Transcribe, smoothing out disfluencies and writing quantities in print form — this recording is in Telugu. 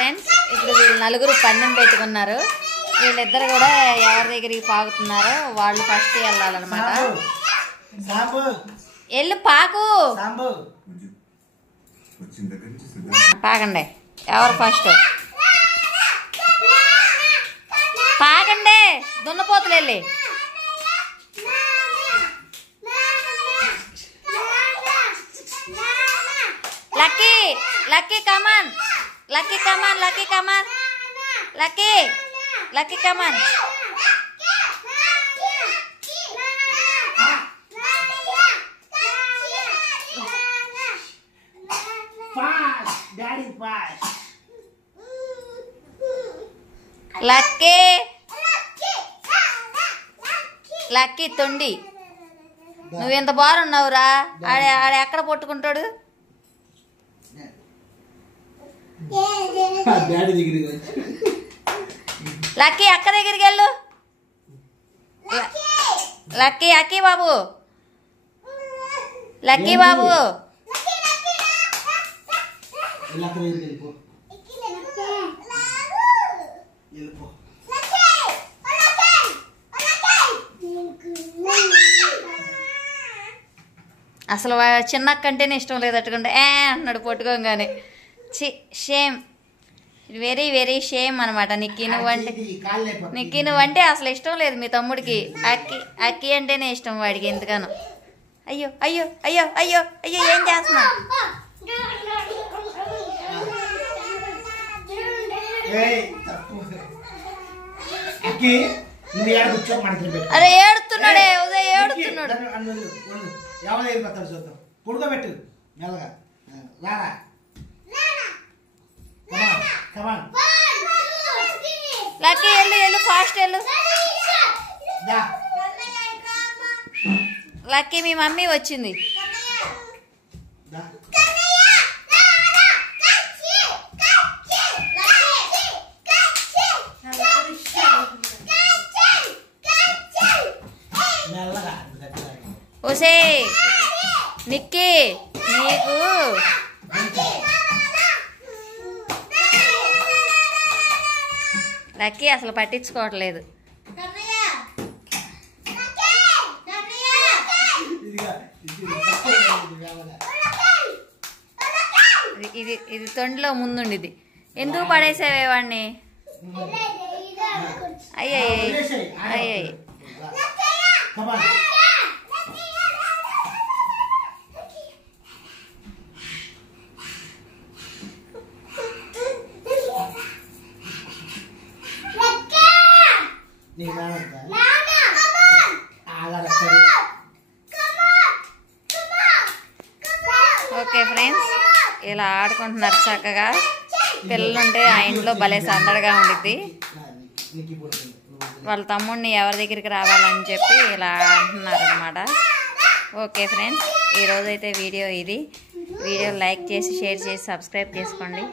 ఫ్రెండ్స్ ఇప్పుడు వీళ్ళు నలుగురు పందెం పెట్టుకున్నారు. వీళ్ళిద్దరు కూడా ఎవరి దగ్గరికి పాకుతున్నారో వాళ్ళు ఫస్ట్ వెళ్ళాలన్నమాట. ఎల్లు పాకు పాకండి. ఎవరు ఫస్ట్ పాకండి. దున్నపోతులు వెళ్ళి లక్కీ లక్కీ కమాన్ లక్కీ కమాన్ లక్కీ కమాన్ లక్కీ లక్కీ కమాన్. లక్కీ లక్కీ తొండి నువ్వెంత బాగున్నావురా. ఆడే ఎక్కడ పట్టుకుంటాడు. లక్కీ అక్క దగ్గరికి వెళ్ళు. లక్కీ అక్కీ బాబు లక్కీ బాబు అసలు చిన్నక్క అంటేనే ఇష్టం లేదు. అట్టుకుంటే అన్నాడు పట్టుకోగానే. షేమ్, వెరీ వెరీ షేమ్ అనమాట. నిక్కీ నువ్వంటే అసలు ఇష్టం లేదు మీ తమ్ముడికి. అక్కి అంటేనే ఇష్టం వాడికి ఎందుకనో. అయ్యో అయ్యో అయ్యో అయ్యో అయ్యో ఏం చేస్తున్నా. అరే ఏడుతున్నాడే ఉదయ్ ఏడుతున్నాడు. లక్కీ వెళ్ళు ఫాస్ట్ వెళ్ళు. లక్కీ మీ మమ్మీ వచ్చింది. ఓసే నిక్కీ నీకు లక్కీ అసలు పట్టించుకోవట్లేదు. ఇది తొండిలో ముందుండిది. ఎందుకు పడేసావే వాడిని. అయ్యయ్య అయ్యయ్య ఓకే ఫ్రెండ్స్, ఇలా ఆడుకుంటున్నారు చక్కగా. పిల్లలుంటే ఆ ఇంట్లో భలే సందడిగా ఉండిద్ది. వాళ్ళ తమ్ముడిని ఎవరి దగ్గరికి రావాలని చెప్పి ఇలా అంటున్నారు అనమాట. ఓకే ఫ్రెండ్స్, ఈరోజైతే వీడియో ఇది. వీడియో లైక్ చేసి షేర్ చేసి సబ్స్క్రైబ్ చేసుకోండి.